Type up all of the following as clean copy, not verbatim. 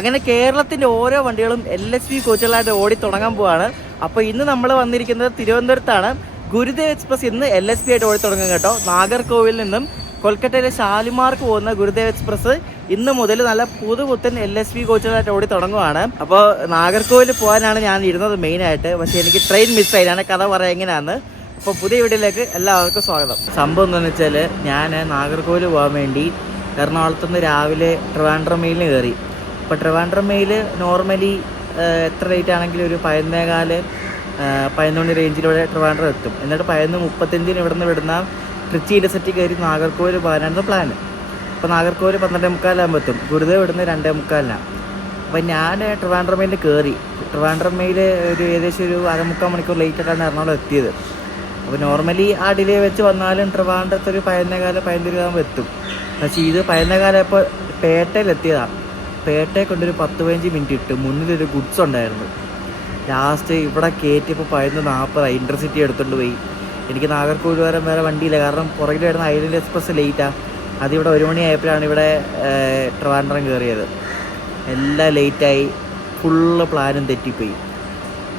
അങ്ങനെ കേരളത്തിൻ്റെ ഓരോ വണ്ടികളും LHV കോച്ചുകളായിട്ട് ഓടി തുടങ്ങാൻ പോവാണ്. അപ്പോൾ ഇന്ന് നമ്മൾ വന്നിരിക്കുന്നത് തിരുവനന്തപുരത്താണ്. ഗുരുദേവ് എക്സ്പ്രസ് ഇന്ന് LHV ആയിട്ട് ഓടി തുടങ്ങും കേട്ടോ. നാഗർകോവിൽ നിന്നും കൊൽക്കത്തയിലെ ഷാലിമാർക്ക് പോകുന്ന ഗുരുദേവ് എക്സ്പ്രസ് ഇന്ന് മുതൽ നല്ല പുതുപുത്തൻ LHV കോച്ചുകളായിട്ട് ഓടി തുടങ്ങുവാണ്. അപ്പോൾ നാഗർകോവിൽ പോകാനാണ് ഞാൻ ഇരുന്നത് മെയിനായിട്ട്. പക്ഷേ എനിക്ക് ട്രെയിൻ മിസ്സായി. ഞാൻ കഥ പറയാം എങ്ങനെയാണെന്ന്. അപ്പോൾ പുതിയ വീഡിയോയിലേക്ക് എല്ലാവർക്കും സ്വാഗതം. സംഭവം എന്താണെന്ന് വെച്ചാൽ ഞാൻ നാഗർകോവിൽ പോകാൻ വേണ്ടി എറണാകുളത്തുനിന്ന് രാവിലെ ട്രിവാൻഡ്രം മെയിലിന് കയറി. അപ്പോൾ ട്രിവാൻഡ്രം മെയിൽ നോർമലി എത്ര ലേറ്റ് ആണെങ്കിലും ഒരു 11 മണി റേഞ്ചിലൂടെ ട്രിവാൻഡ്രം എത്തും. എന്നിട്ട് 11:35 ഇവിടെ നിന്ന് വിടുന്ന ട്രിച്ചി ഇൻറ്റർസിറ്റി കയറി നാഗർകോവിൽ പോകാനായിരുന്നു പ്ലാൻ. അപ്പോൾ നാഗർകോവിൽ 12:45 എത്തും. ഗുരുദേവ് ഇവിടുന്ന് 2:45. അപ്പോൾ ഞാൻ ട്രിവാൻഡ്രം മെയിലിൽ കയറി. ട്രിവാൻഡ്രം മെയിൽ ഒരു ഏകദേശം ഒരു 1/4 മണിക്കൂർ ലേറ്റായിട്ടാണ് എറണാകുളം എത്തിയത്. അപ്പോൾ നോർമലി ആ ഡിലേ വെച്ച് വന്നാലും ട്രിവാൻഡ്രത്ത് ഒരു 11:15 എത്തും. പക്ഷേ ഇത് 11:15 ഇപ്പോൾ പേട്ടയിലെത്തിയതാണ്. പേട്ടയെ കൊണ്ടൊരു 10-15 മിനിറ്റ് ഇട്ട് മുന്നിലൊരു ഗുഡ്സ് ഉണ്ടായിരുന്നു. ലാസ്റ്റ് ഇവിടെ കയറ്റിയപ്പോൾ 11:40 ഇൻ്റർസിറ്റി എടുത്തുകൊണ്ട് പോയി. എനിക്ക് നാഗർകോവിൽ വേറെ വണ്ടിയില്ല, കാരണം പുറകിൽ വരുന്ന ഐലൻഡ് എക്സ്പ്രസ് ലേറ്റാണ്. അതിവിടെ 1 മണിയായപ്പോഴാണ് ഇവിടെ ട്രിവാൻഡ്രം കയറിയത്. എല്ലാം ലേറ്റായി, ഫുള്ള് പ്ലാനും തെറ്റിപ്പോയി.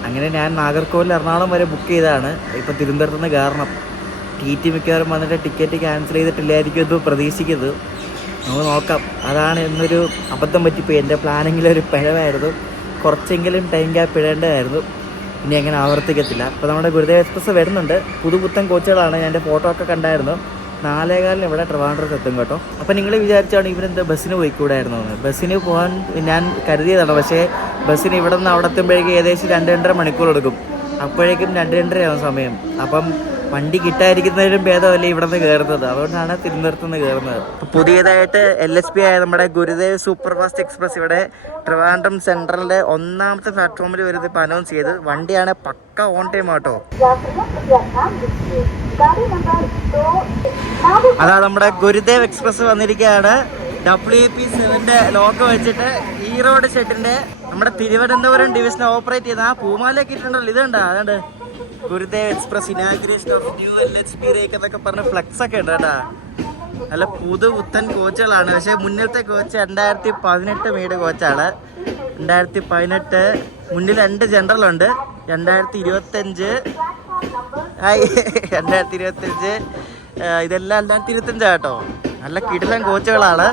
അങ്ങനെ ഞാൻ നാഗർകോവിൽ എറണാകുളം വരെ ബുക്ക് ചെയ്തതാണ്. ഇപ്പോൾ തിരുവനന്തപുരത്ത് നിന്ന് കാരണം TT മിക്കവാറും വന്നിട്ട് ടിക്കറ്റ് ക്യാൻസൽ ചെയ്തിട്ടില്ലായിരിക്കും എന്ന് പ്രതീക്ഷിക്കുന്നത്. നമുക്ക് നോക്കാം. അതാണ് ഇന്നൊരു അബദ്ധം പറ്റിപ്പോയി. എൻ്റെ പ്ലാനിങ്ങിലൊരു പിഴവായിരുന്നു. കുറച്ചെങ്കിലും ടൈം ഗ്യാപ്പ് ഇടേണ്ടതായിരുന്നു. ഇനി അങ്ങനെ ആവർത്തിക്കത്തില്ല. അപ്പോൾ നമ്മുടെ ഗുരുദേവ് എക്സ്പ്രസ് വരുന്നുണ്ട്. പുതുപുത്തൻ കോച്ചുകളാണ്. ഞാൻ എൻ്റെ ഫോട്ടോ ഒക്കെ കണ്ടായിരുന്നു. 4:15 ഇവിടെ ട്രിവാൻഡ്രത്ത് എത്തും കേട്ടോ. അപ്പോൾ നിങ്ങൾ വിചാരിച്ചാണ് ഇവരെന്താ ബസ്സിന് പോയിക്കൂടായിരുന്നു എന്ന്. ബസ്സിന് പോകാൻ ഞാൻ കരുതിയതാണ്. പക്ഷേ ബസ്സിന് ഇവിടെ നിന്ന് അവിടെ എത്തുമ്പോഴേക്കും ഏകദേശം 2-2.5 മണിക്കൂർ എടുക്കും. അപ്പോഴേക്കും 2-2:30 ആവും സമയം. അപ്പം വണ്ടി കിട്ടാതിരിക്കുന്നതിലും ഭേദമല്ലേ ഇവിടെ നിന്ന് കയറുന്നത്. അതുകൊണ്ടാണ് തിരുവനന്തപുരത്ത് നിന്ന് കയറുന്നത്. പുതിയതായിട്ട് LHV ആയ നമ്മുടെ ഗുരുദേവ് സൂപ്പർ ഫാസ്റ്റ് എക്സ്പ്രസ് ഇവിടെ ട്രിവാൻഡ്രം സെൻട്രലിൻ്റെ 1ാമത്തെ പ്ലാറ്റ്ഫോമിൽ വരുന്നത് ഇപ്പോൾ അനൗൺസ് ചെയ്ത്. വണ്ടിയാണ് പക്ക ഓൺ ടൈം ആട്ടോ. അതാ നമ്മുടെ ഗുരുദേവ് എക്സ്പ്രസ് വന്നിരിക്കുകയാണ്. WP7 ലോഗോ വെച്ചിട്ട് ഈ റോഡ് ഷെഡിൻ്റെ നമ്മുടെ തിരുവനന്തപുരം ഡിവിഷൻ ഓപ്പറേറ്റ് ചെയ്യുന്ന ആ പൂമാലയൊക്കെ ഇട്ടുണ്ടല്ലോ. ഇതുണ്ടോ അതുകൊണ്ട് Gurudev express inauguration of new LHV rake എന്നൊക്കെ പറഞ്ഞ് ഫ്ലെക്സ് ഒക്കെ ഉണ്ട് കേട്ടോ. നല്ല പുതുപുത്തൻ കോച്ചുകളാണ്. പക്ഷേ മുന്നിലത്തെ കോച്ച് 2018 മെയ്ഡ് കോച്ചാണ്. 2018 മുന്നിൽ 2 ജനറലുണ്ട്. 2025 ഇതെല്ലാം 2025 കേട്ടോ. നല്ല കിടിലൻ കോച്ചുകളാണ്.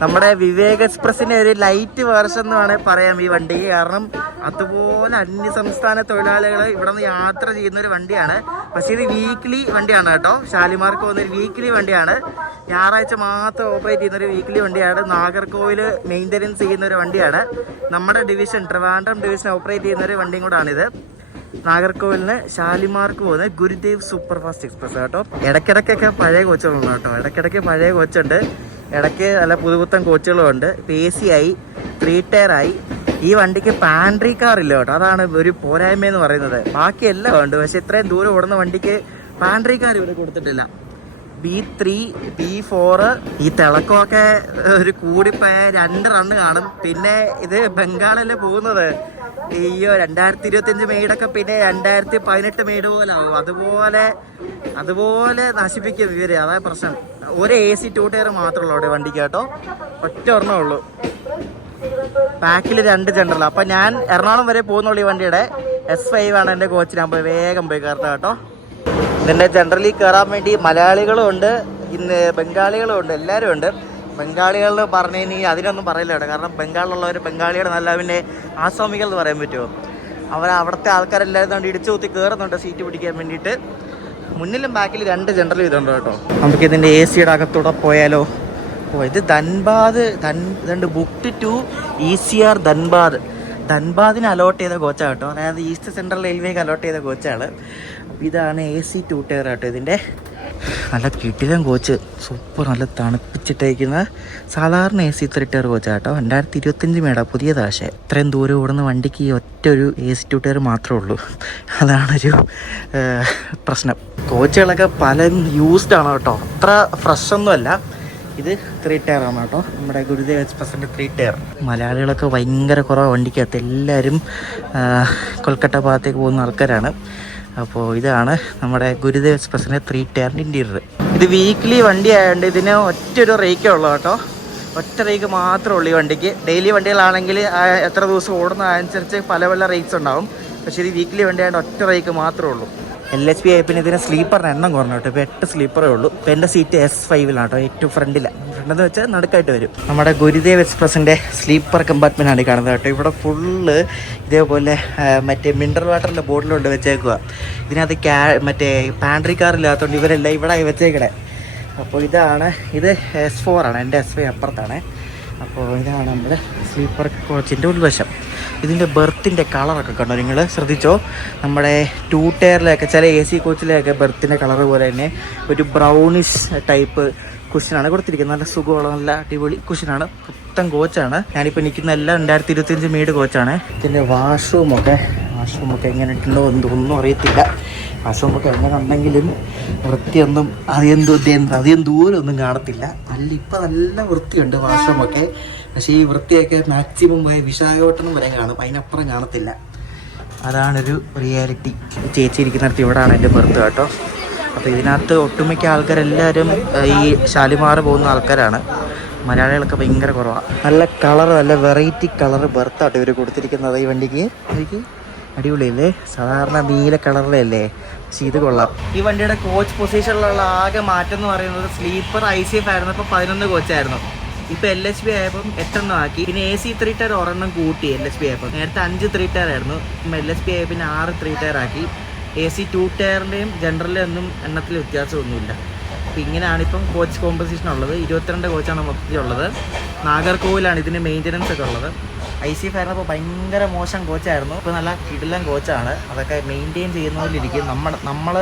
നമ്മുടെ വിവേക് എക്സ്പ്രസിൻ്റെ ഒരു ലൈറ്റ് വേർഷൻ എന്ന് വേണമെങ്കിൽ പറയാം ഈ വണ്ടിക്ക്. കാരണം അതുപോലെ അന്യസംസ്ഥാന തൊഴിലാളികൾ ഇവിടെ നിന്ന് യാത്ര ചെയ്യുന്ന ഒരു വണ്ടിയാണ്. പക്ഷേ ഇത് വീക്ക്ലി വണ്ടിയാണ് കേട്ടോ. ഷാലിമാർക്ക് പോകുന്നൊരു വീക്ക്ലി വണ്ടിയാണ്. ഞായറാഴ്ച മാത്രം ഓപ്പറേറ്റ് ചെയ്യുന്നൊരു വീക്ക്ലി വണ്ടിയാണ്. നാഗർകോവിൽ മെയിൻ്റനൻസ് ചെയ്യുന്നൊരു വണ്ടിയാണ്. നമ്മുടെ ഡിവിഷൻ ട്രിവാൻഡ്രം ഡിവിഷൻ ഓപ്പറേറ്റ് ചെയ്യുന്നൊരു വണ്ടിയും കൂടാണിത്. നാഗർകോവിലിന് ഷാലിമാർക്ക് പോകുന്നത് ഗുരുദേവ് സൂപ്പർ ഫാസ്റ്റ് എക്സ്പ്രസ് കേട്ടോ. ഇടയ്ക്കിടയ്ക്കൊക്കെ പഴയ കോച്ചുകളുണ്ട് കേട്ടോ. ഇടയ്ക്കിടയ്ക്ക് പഴയ കോച്ചുണ്ട്, ഇടയ്ക്ക് നല്ല പുതുപുത്തൻ കോച്ചുകളും ഉണ്ട്. ഇപ്പോൾ AC ആയി, 3 ടയറായി. ഈ വണ്ടിക്ക് പാൻട്രി കാർ ഇല്ല കേട്ടോ. അതാണ് ഒരു പോരായ്മയെന്ന് പറയുന്നത്. ബാക്കി എല്ലാം ഉണ്ട്. പക്ഷെ ഇത്രയും ദൂരം ഓടുന്ന വണ്ടിക്ക് പാൻട്രി കാർ ഇവിടെ കൊടുത്തിട്ടില്ല. B3, B4 ഈ തിളക്കമൊക്കെ ഒരു കൂടിപ്പോയ 2 റണ്ണ് കാണും. പിന്നെ ഇത് ബംഗാളല്ലേ പോകുന്നത്. അയ്യോ 2025 മെയ്ഡൊക്കെ പിന്നെ 2018 മെയ്ഡ് പോലെ ആവും. അതുപോലെ നശിപ്പിക്കും ഇവര്. അതായത് പ്രശ്നം. ഒരു AC 2 ടയർ മാത്രമേ ഉള്ളൂ അവിടെ വണ്ടിക്ക് കേട്ടോ. ഒറ്റ ഒരെണ്ണേ ഉള്ളൂ. ബാക്കിൽ 2 ജനറൽ. അപ്പം ഞാൻ എറണാകുളം വരെ പോകുന്നുള്ളൂ ഈ വണ്ടിയുടെ. S5 ആണ് എൻ്റെ കോച്ച് നമ്പർ. വേഗം പോയി കയറണം കേട്ടോ. ഇതിൻ്റെ ജനറലി കയറാൻ വേണ്ടി മലയാളികളും ഉണ്ട്, ഇന്ന് ബംഗാളികളും ഉണ്ട്, എല്ലാവരും ഉണ്ട്. ബംഗാളികൾ പറഞ്ഞു കഴിഞ്ഞാൽ അതിനൊന്നും പറയില്ല കേട്ടോ. കാരണം ബംഗാളിലുള്ളവർ ബംഗാളിയുടെ നല്ല, പിന്നെ ആസാമികൾ എന്ന് പറയാൻ പറ്റുമോ. അവിടുത്തെ ആൾക്കാരെല്ലാവരും കൊണ്ട് ഇടിച്ചു കുത്തി കയറുന്നുണ്ട് സീറ്റ് പിടിക്കാൻ വേണ്ടിയിട്ട്. മുന്നിലും ബാക്കിൽ 2 ജനറൽ ഇതുണ്ട് കേട്ടോ. നമുക്കിതിൻ്റെ AC അകത്തൂടെ പോയാലോ. ഇത് ധൻബാദ് ഇതുണ്ട്. ബുക്ക്ഡ് ടു ECR ധൻബാദിന് അലോട്ട് ചെയ്ത കോച്ചാണ് കേട്ടോ. അതായത് ഈസ്റ്റ് സെൻട്രൽ റെയിൽവേക്ക് അലോട്ട് ചെയ്ത കോച്ചാണ്. അപ്പോൾ ഇതാണ് AC 2 ടയർ കേട്ടോ. ഇതിൻ്റെ നല്ല കിടിലൻ കോച്ച്, സൂപ്പർ, നല്ല തണുപ്പിച്ചിട്ടേക്കുന്ന സാധാരണ AC 3 ടയർ കോച്ചാണ് കേട്ടോ. 2025 മേടാ, പുതിയതാ. പക്ഷേ ഇത്രയും ദൂരം ഓടുന്ന വണ്ടിക്ക് ഈ ഒറ്റ ഒരു AC 2 ടയർ മാത്രമേ ഉള്ളൂ. അതാണൊരു പ്രശ്നം. കോച്ചുകളൊക്കെ പല യൂസ്ഡ് ആണ് കേട്ടോ. അത്ര ഫ്രഷ് ഒന്നുമല്ല. ഇത് 3 ടയറാണ് കേട്ടോ. നമ്മുടെ ഗുരുദേവ് എക്സ്പ്രസിൻ്റെ 3 ടയർ. മലയാളികളൊക്കെ ഭയങ്കര കുറവ് വണ്ടിക്കകത്ത്. എല്ലാവരും കൊൽക്കത്ത ഭാഗത്തേക്ക് പോകുന്ന ആൾക്കാരാണ്. അപ്പോൾ ഇതാണ് നമ്മുടെ ഗുരുദേവ് എക്സ്പ്രസിൻ്റെ 3 ടയറിൻ്റെ ഇൻറ്റീരിയർ. ഇത് വീക്ക്ലി വണ്ടി ആയതുകൊണ്ട് ഇതിന് ഒറ്റൊരു റേക്കേ ഉള്ളൂ കേട്ടോ. ഒറ്റ റേക്ക് മാത്രമേ ഉള്ളൂ ഈ വണ്ടിക്ക്. ഡെയിലി വണ്ടികളാണെങ്കിൽ എത്ര ദിവസം ഓടുന്ന അനുസരിച്ച് പല പല റേറ്റ്സ് ഉണ്ടാവും. പക്ഷേ ഇത് വീക്കിലി വണ്ടിയായിട്ട് ഒറ്റ റേക്ക് മാത്രമേ ഉള്ളൂ. LHP ആയി പിന്നെ ഇതിന് സ്ലീപ്പറിന് എണ്ണം കുറഞ്ഞു കേട്ടോ. ഇപ്പോൾ 8 സ്ലീപ്പറേ ഉള്ളൂ. ഇപ്പോൾ എൻ്റെ സീറ്റ് S5 കേട്ടോ, ഏറ്റവും ഫ്രണ്ടെന്ന് വെച്ചാൽ നടുക്കായിട്ട് വരും. നമ്മുടെ ഗുരുദേവ് എക്സ്പ്രസിൻ്റെ സ്ലീപ്പർ കമ്പാർട്ട്മെൻ്റ് ആണ് കാണുന്നത് കേട്ടോ. ഇവിടെ ഫുള്ള് ഇതേപോലെ മറ്റേ മിനറൽ വാട്ടറിൻ്റെ ബോട്ടിലുണ്ട് വെച്ചേക്കുക. ഇതിനകത്ത് മറ്റേ പാൻട്രി കാറില്ലാത്തതുകൊണ്ട് ഇവരെല്ലാം ഇവിടെ വെച്ചേക്കണേ. അപ്പോൾ ഇത് S4 ആണ്, എൻ്റെ S5 അപ്പുറത്താണ്. അപ്പോൾ ഇതാണ് നമ്മുടെ സ്ലീപ്പർ കോച്ചിൻ്റെ ഉൾവശം. ഇതിൻ്റെ ബെർത്തിൻ്റെ കളറൊക്കെ കണ്ടോ നിങ്ങൾ ശ്രദ്ധിച്ചോ? നമ്മുടെ 2 ടയറിലൊക്കെ ചില AC കോച്ചിലെയൊക്കെ ബെർത്തിൻ്റെ കളർ പോലെ തന്നെ ഒരു ബ്രൗണിഷ് ടൈപ്പ് കുഷനാണ് കൊടുത്തിരിക്കുന്നത്. നല്ല സുഖമുള്ള നല്ല അടിപൊളി കുഷനാണ്. പുത്തൻ കോച്ചാണ്. ഞാനിപ്പോൾ നിൽക്കുന്ന എല്ലാം 2025 മെയ്ഡ് കോച്ചാണ്. ഇതിൻ്റെ വാഷ്റൂമൊക്കെ എങ്ങനെ ഇട്ടുണ്ടോ ഒന്നും അറിയത്തില്ല. വാഷ്റൂമൊക്കെ എങ്ങനെ ഉണ്ടെങ്കിലും വൃത്തിയൊന്നും അധികം ദൂരം ഒന്നും കാണത്തില്ല. ഇപ്പം നല്ല വൃത്തിയുണ്ട് വാഷ്റൂമൊക്കെ. പക്ഷേ ഈ വൃത്തിയൊക്കെ മാക്സിമം വിശാഖപട്ടണം വരെ കാണും, അതിനപ്പുറം കാണത്തില്ല. അതാണൊരു റിയാലിറ്റി. ചേച്ചി ഇരിക്കുന്നിടത്ത് ഇവിടെയാണ് എൻ്റെ ബർത്ത് കേട്ടോ. അപ്പോൾ ഇതിനകത്ത് ഒട്ടുമിക്ക ആൾക്കാരെല്ലാവരും ഈ ഷാലിമാർ പോകുന്ന ആൾക്കാരാണ്. മലയാളികളൊക്കെ ഭയങ്കര കുറവാണ്. നല്ല കളർ, നല്ല വെറൈറ്റി കളർ ബർത്താട്ടോ ഇവർ കൊടുത്തിരിക്കുന്നത് ഈ വണ്ടിക്ക്. അടിപൊളിയല്ലേ? സാധാരണ നീല കളറിലല്ലേ, പക്ഷേ ഇത് കൊള്ളാം. ഈ വണ്ടിയുടെ കോച്ച് പൊസിഷനിലുള്ള ആകെ മാറ്റം എന്ന് പറയുന്നത് സ്ലീപ്പർ ICF ആയിരുന്നു, ഇപ്പോൾ 11 കോച്ചായിരുന്നു. ഇപ്പോൾ LHP ആയപ്പം 8 ആക്കി. പിന്നെ AC 3 ടയർ ഒരെണ്ണം കൂട്ടി. LHP ആയപ്പോൾ നേരത്തെ 5 3 ടയർ ആയിരുന്നു. LHP ആയി പിന്നെ 6 3 ടയർ ആക്കി. AC 2 ടയറിൻ്റെയും ജനറലിൻ്റെയും ഒന്നും എണ്ണത്തിൽ വ്യത്യാസമൊന്നുമില്ല. അപ്പോൾ ഇങ്ങനെയാണ് ഇപ്പം കോച്ച് കോമ്പസിഷൻ ഉള്ളത്. 22 കോച്ചാണ് മൊത്തത്തിലുള്ളത്. നാഗർകോവിലാണ് ഇതിന് മെയിൻ്റനൻസ് ഒക്കെ ഉള്ളത്. ICF ആയിരുന്നപ്പോൾ ഭയങ്കര മോശം കോച്ചായിരുന്നു. ഇപ്പോൾ നല്ല കിടിലൻ കോച്ചാണ്. അതൊക്കെ മെയിൻറ്റെയിൻ ചെയ്യുന്നതിലിരിക്കും. നമ്മൾ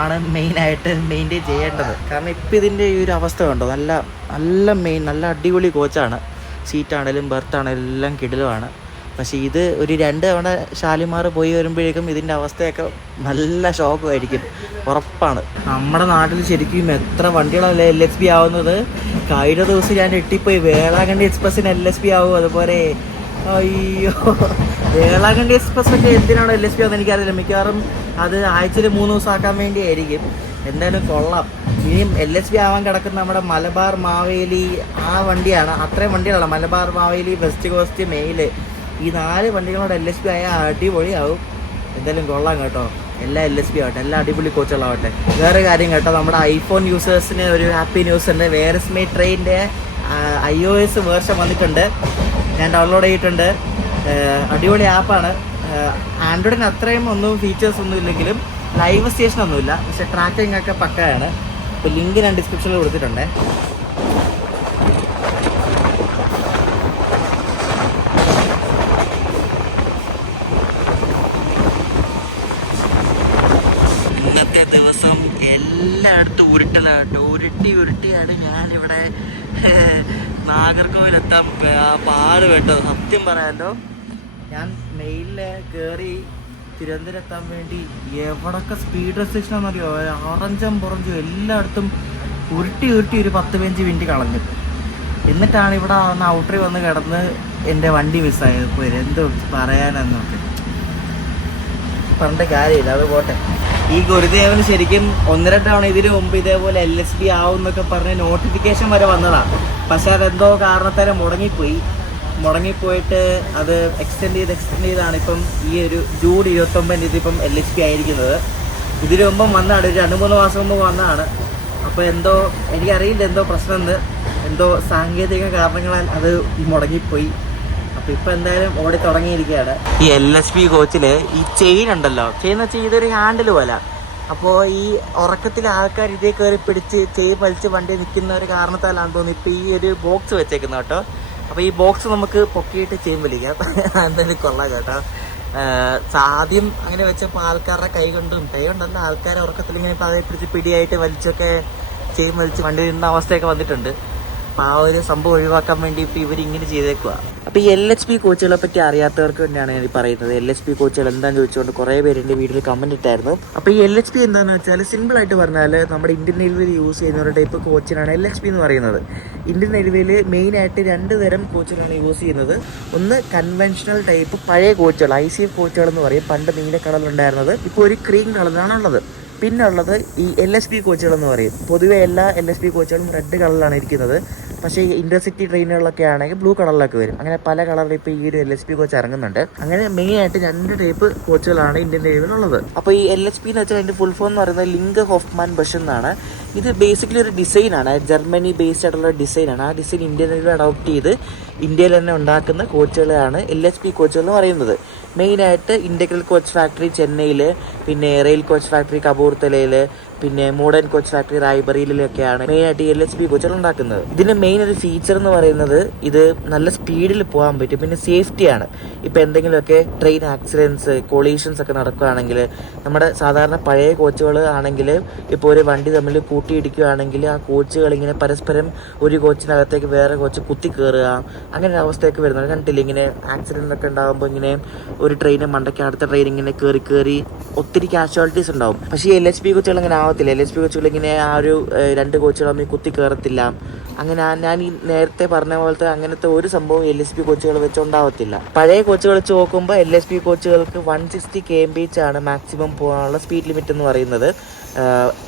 ആണ് മെയിനായിട്ട് മെയിൻറ്റെയിൻ ചെയ്യേണ്ടത്. കാരണം ഇപ്പം ഇതിൻ്റെ ഈ ഒരു അവസ്ഥ കണ്ടോ, നല്ല അടിപൊളി കോച്ചാണ്. സീറ്റാണേലും ബർത്താണേലും എല്ലാം കിടിലുമാണ്. പക്ഷേ ഇത് ഒരു 2 തവണ ഷാലിമാർ പോയി വരുമ്പോഴേക്കും ഇതിൻ്റെ അവസ്ഥയൊക്കെ നല്ല ഷോക്കുമായിരിക്കും, ഉറപ്പാണ്. നമ്മുടെ നാട്ടിൽ ശരിക്കും എത്ര വണ്ടികളല്ലേ LHP ആവുന്നത്. കഴിഞ്ഞ ദിവസം ഞാൻ എട്ടിപ്പോയി വേളാങ്കണ്ണി എക്സ്പ്രസ്സിന് LHP ആവും. അതുപോലെ അയ്യോ, വേളാങ്കണ്ണി എക്സ്പ്രസ്സൊക്കെ എന്തിനാണോ LHP ആവുന്നത് എനിക്കറിയില്ല. മിക്കവാറും അത് ആഴ്ചയിൽ 3 ദിവസം ആക്കാൻ വേണ്ടി ആയിരിക്കും. എന്തായാലും കൊള്ളാം. ഇനിയും LHP ആവാൻ കിടക്കുന്ന നമ്മുടെ മലബാർ മാവേലി ആ വണ്ടിയാണ്. അത്രയും വണ്ടികളാണ് Malabar Maveli, west coast, mail. ഈ 4 വണ്ടികളോട് LHP ആയാൽ അടിപൊളിയാവും. എന്തായാലും കൊള്ളാം കേട്ടോ. എല്ലാ LHP ആവട്ടെ, എല്ലാ അടിപൊളി കോച്ചുകളാവട്ടെ. വേറെ കാര്യം കേട്ടോ, നമ്മുടെ iPhone യൂസേഴ്സിന് ഒരു ഹാപ്പി ന്യൂസ് ഉണ്ട്. വേർസ് മൈ ട്രെയിനിൻ്റെ iOS വേർഷൻ വന്നിട്ടുണ്ട്. ഞാൻ ഡൗൺലോഡ് ചെയ്തിട്ടുണ്ട്. അടിപൊളി ആപ്പാണ്. ആൻഡ്രോയിഡിന് അത്രയും ഒന്നും ഫീച്ചേഴ്സ് ഒന്നും ഇല്ലെങ്കിലും ലൈവ് സ്റ്റേഷൻ ഒന്നുമില്ല, പക്ഷെ ട്രാക്കിംഗ് ഒക്കെ പക്കയാണ്. ഇപ്പോൾ ലിങ്ക് ഞാൻ ഡിസ്ക്രിപ്ഷനിൽ കൊടുത്തിട്ടുണ്ട്. ഇന്നത്തെ ദിവസം എല്ലായിടത്തും ഉരുട്ടിയാണ് ഞാനിവിടെ നാഗർകോവിലെത്താൻ പാട് വേണ്ടത്. സത്യം പറയാമല്ലോ, ഞാൻ മെയിലിൽ കയറി തിരുവനന്തപുരം എത്താൻ വേണ്ടി എവിടൊക്കെ സ്പീഡ് റെസ്ട്രിക്ഷനാണെന്നറിയോ, ഓറഞ്ചും പുറഞ്ചും എല്ലായിടത്തും ഉരുട്ടി ഒരു 10-15 മിനിറ്റ് കളഞ്ഞു. എന്നിട്ടാണ് ഇവിടെ വന്ന് ഔട്ടറി വന്ന് കിടന്ന് എൻ്റെ വണ്ടി മിസ്സായത്. ഇപ്പോൾ എന്തോ പറയാനെന്നൊക്കെ പറഞ്ഞിട്ട് കാര്യമില്ല, അത് പോട്ടെ. ഈ ഗുരുദേവന് ശരിക്കും 1-2 തവണ ഇതിന് മുമ്പ് ഇതേപോലെ LHP ആവും എന്നൊക്കെ പറഞ്ഞ് നോട്ടിഫിക്കേഷൻ വരെ വന്നതാണ്. പക്ഷേ അതെന്തോ കാരണത്താൽ മുടങ്ങിപ്പോയിട്ട് അത് എക്സ്റ്റെൻഡ് ചെയ്താണ് ഇപ്പം ഈ ഒരു ജൂൺ 29 ഇതിപ്പം LHP ആയിരിക്കുന്നത്. ഇതിനു മുമ്പം വന്നതാണ്, ഒരു 2-3 മാസം മുമ്പ് വന്നതാണ്. അപ്പോൾ എന്തോ എനിക്കറിയില്ല, എന്തോ പ്രശ്നം, എന്തോ സാങ്കേതിക കാരണങ്ങളാൽ അത് മുടങ്ങിപ്പോയി. അപ്പോൾ ഇപ്പം എന്തായാലും ഓടി തുടങ്ങിയിരിക്കുകയാണ്. ഈ LHP കോച്ചിൽ ഈ ചെയിൻ ഉണ്ടല്ലോ, ചെയിൻ എന്ന് വെച്ചാൽ ഇതൊരു ഹാൻഡിൽ പോലെ. അപ്പോൾ ഈ ഉറക്കത്തിൽ ആൾക്കാർ ഇതേ കയറി പിടിച്ച് ചെയിൻ വലിച്ച് വണ്ടി നിൽക്കുന്ന ഒരു കാരണത്താലാണ് തോന്നുന്നു ഇപ്പോൾ ഈ ഒരു ബോക്സ് വെച്ചേക്കുന്നത് കേട്ടോ. അപ്പോൾ ഈ ബോക്സ് നമുക്ക് പൊക്കിയിട്ട് ചെയിൻ വലിക്കാം. എന്തായാലും കൊള്ളാം കേട്ടോ. ആദ്യം അങ്ങനെ വെച്ചപ്പോൾ ആൾക്കാരുടെ കൈ കൊണ്ടല്ല, ആൾക്കാരെ ഉറക്കത്തിൽ ഇങ്ങനെ അതേ പിടിച്ച് പിടിയായിട്ട് വലിച്ചൊക്കെ ചെയിൻ വലിച്ച് വണ്ടി നിന്ന അവസ്ഥയൊക്കെ വന്നിട്ടുണ്ട്. അപ്പോൾ ആ ഒരു സംഭവം ഒഴിവാക്കാൻ വേണ്ടി ഇപ്പോൾ ഇവരിങ്ങനെ ചെയ്തേക്കുക. അപ്പോൾ ഈ LHP കോച്ചുകളെ പറ്റി അറിയാത്തവർക്ക് തന്നെയാണ് ഞാൻ പറയുന്നത്. LHP കോച്ചുകൾ എന്താണെന്ന് ചോദിച്ചുകൊണ്ട് കുറേ പേര് എൻ്റെ വീഡിയോയിൽ കമൻറ്റ് ഇട്ടായിരുന്നു. അപ്പോൾ ഈ LHP എന്താണെന്ന് വെച്ചാൽ സിമ്പിളായിട്ട് പറഞ്ഞാൽ നമ്മുടെ ഇന്ത്യൻ റെയിൽവേയിൽ യൂസ് ചെയ്യുന്ന ഒരു ടൈപ്പ് കോച്ചിനാണ് LHP എന്ന് പറയുന്നത്. ഇന്ത്യൻ റെയിൽവേയിൽ മെയിനായിട്ട് 2 തരം കോച്ചുകളാണ് യൂസ് ചെയ്യുന്നത്. ഒന്ന് കൺവെൻഷണൽ ടൈപ്പ് പഴയ കോച്ചുകൾ, ICF കോച്ചുകൾ എന്ന് പറയും. പണ്ട് നീല കളറിലുണ്ടായിരുന്നത് ഇപ്പോൾ ഒരു ക്രീം കളറിലാണുള്ളത്. പിന്നെ ഉള്ളത് ഈ LSP കോച്ചുകളെന്ന് പറയും. പൊതുവെ എല്ലാ LSP കോച്ചുകളും റെഡ് കളറിലാണ് ഇരിക്കുന്നത്. പക്ഷേ ഈ ഇൻ്റർസിറ്റി ട്രെയിനുകളിലൊക്കെ ആണെങ്കിൽ ബ്ലൂ കളറിലൊക്കെ വരും. അങ്ങനെ പല കളറിൽ ഇപ്പോൾ ഈ ഒരു LSP കോച്ച് ഇറങ്ങുന്നുണ്ട്. അങ്ങനെ മെയിനായിട്ട് 2 ടൈപ്പ് കോച്ചുകളാണ് ഇന്ത്യൻ നേവിയിലുള്ളത്. അപ്പോൾ ഈ LSP എന്ന് വെച്ചാൽ അതിൻ്റെ ഫുൾ ഫോം എന്ന് പറയുന്നത് ലിങ്ക് ഹോഫ്മാൻ ബഷ് എന്നാണ്. ഇത് ബേസിക്കലി ഒരു ഡിസൈനാണ്, ജർമ്മനി ബേസ്ഡ് ആയിട്ടുള്ള ഡിസൈനാണ്. ആ ഡിസൈൻ ഇന്ത്യൻ നേവി അഡോപ്റ്റ് ചെയ്ത് ഇന്ത്യയിൽ തന്നെ ഉണ്ടാക്കുന്ന കോച്ചുകളാണ് LSP കോച്ചുകൾ എന്ന് പറയുന്നത്. മെയിനായിട്ട് ഇൻ്റഗ്രൽ കോച്ച് ഫാക്ടറി ചെന്നൈയിൽ, പിന്നെ റെയിൽ കോച്ച് ഫാക്ടറി കപൂർത്തലയിൽ, പിന്നെ മോഡേൺ കോച്ച് ഫാക്ടറി റായ്ബറയിലൊക്കെയാണ് മെയിനായിട്ട് ഈ LSP കോച്ചുകൾ ഉണ്ടാക്കുന്നത്. ഇതിൻ്റെ മെയിൻ ഒരു ഫീച്ചർ എന്ന് പറയുന്നത് ഇത് നല്ല സ്പീഡിൽ പോകാൻ പറ്റും. പിന്നെ സേഫ്റ്റിയാണ്. ഇപ്പോൾ എന്തെങ്കിലുമൊക്കെ ട്രെയിൻ ആക്സിഡൻസ്, കൊളീഷൻസ് ഒക്കെ നടക്കുകയാണെങ്കിൽ, നമ്മുടെ സാധാരണ പഴയ കോച്ചുകൾ ആണെങ്കിൽ ഇപ്പോൾ ഒരു വണ്ടി തമ്മിൽ കൂട്ടിയിടിക്കുകയാണെങ്കിൽ ആ കോച്ചുകൾ ഇങ്ങനെ പരസ്പരം ഒരു കോച്ചിനകത്തേക്ക് വേറെ കോച്ച് കുത്തി കയറുക, അങ്ങനെ ഒരു അവസ്ഥയൊക്കെ വരുന്നുണ്ട്. കണ്ടില്ല, ഇങ്ങനെ ആക്സിഡൻ്റ് ഒക്കെ ഉണ്ടാകുമ്പോൾ ഇങ്ങനെ ഒരു ട്രെയിന് മണ്ടയ്ക്ക് അടുത്ത ട്രെയിൻ ഇങ്ങനെ കയറി ഒത്തിരി കാഷ്വാലിറ്റീസ് ഉണ്ടാവും. പക്ഷേ ഈ LSP കോച്ചുകൾ അങ്ങനെ ആവത്തില്ല. LSP കോച്ചുകൾ ഇങ്ങനെ ആ ഒരു 2 കോച്ചുകൾ തമ്മിൽ കുത്തി കയറത്തില്ല. അങ്ങനെ ഞാൻ ഈ നേരത്തെ പറഞ്ഞ പോലത്തെ അങ്ങനത്തെ ഒരു സംഭവം LSP കോച്ചുകൾ വെച്ചുണ്ടാവത്തില്ല. പഴയ കോച്ചുകൾ വെച്ച് നോക്കുമ്പോൾ LSP കോച്ചുകൾക്ക് 160 kmph ആണ് മാക്സിമം പോകാനുള്ള സ്പീഡ് ലിമിറ്റ് എന്ന് പറയുന്നത്.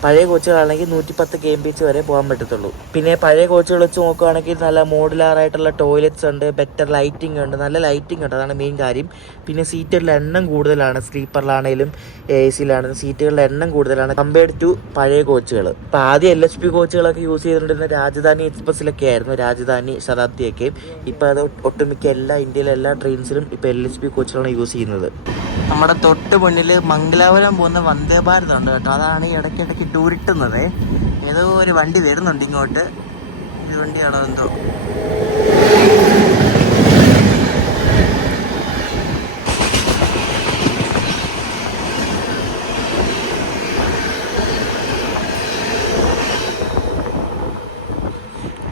പഴയ കോച്ചുകളാണെങ്കിൽ 110 kmph വരെ പോകാൻ പറ്റത്തുള്ളൂ. പിന്നെ പഴയ കോച്ചുകൾ വെച്ച് നോക്കുകയാണെങ്കിൽ നല്ല മോഡുലാറായിട്ടുള്ള ടോയ്ലറ്റ്സ് ഉണ്ട്, ബെറ്റർ ലൈറ്റിംഗ് ഉണ്ട്, നല്ല ലൈറ്റിംഗ് ഉണ്ട്, അതാണ് മെയിൻ കാര്യം. പിന്നെ സീറ്റുകളുടെ എണ്ണം കൂടുതലാണ്. സ്ലീപ്പറിലാണെങ്കിലും AC-യിലാണെങ്കിലും സീറ്റുകളുടെ എണ്ണം കൂടുതലാണ് കമ്പയർഡ് ടു പഴയ കോച്ചുകൾ. അപ്പോൾ ആദ്യം LSP കോച്ചുകളൊക്കെ യൂസ് ചെയ്തിട്ടുണ്ടിരുന്ന രാജധാനി എക്സ്പ്രസ്സിലൊക്കെ ആയിരുന്നു, രാജധാനി ശതാബ്ദിയൊക്കെ. ഇപ്പോൾ അത് ഒട്ടുമിക്ക ഇന്ത്യയിലെ എല്ലാ ട്രെയിൻസിലും ഇപ്പോൾ LSP കോച്ചുകളാണ് യൂസ് ചെയ്യുന്നത്. നമ്മുടെ തൊട്ട് മുന്നിൽ മംഗലാപുരം പോകുന്ന വന്ദേ ഭാരത് ഉണ്ട് കേട്ടോ. അതാണ് ഈ ഇടയ്ക്കിടയ്ക്ക് ടൂരിട്ടുന്നത്. ഏതോ ഒരു വണ്ടി വരുന്നുണ്ട് ഇങ്ങോട്ട്. ഈ വണ്ടിയാണോ എന്തോ.